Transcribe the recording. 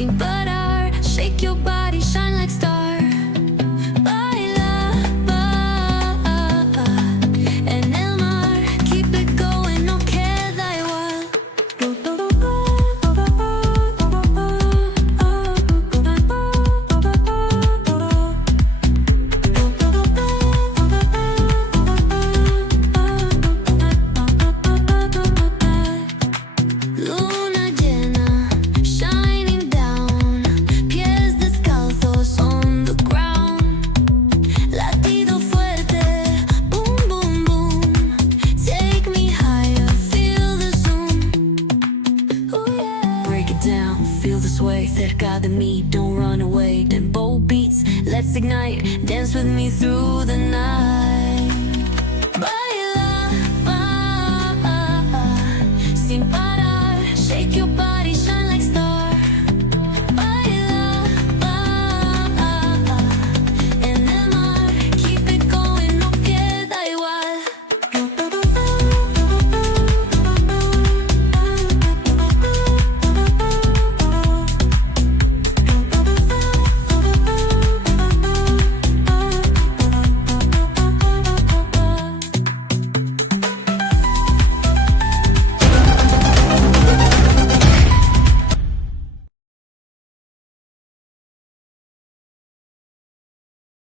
sin parar. Shake your body, shine like star. Baila, en el mar. Keep it going, no queda igual. Luna llena, shining down. Pies descalzos on the ground. Latido fuerte, boom, boom, boom. Take me higher, feel the zoom. Ooh, yeah. Break it down, feel the sway. Cerca de mí, don't run away. Tempo beats, let's ignite. Dance with me through the night. Baila, sin parar. Shake your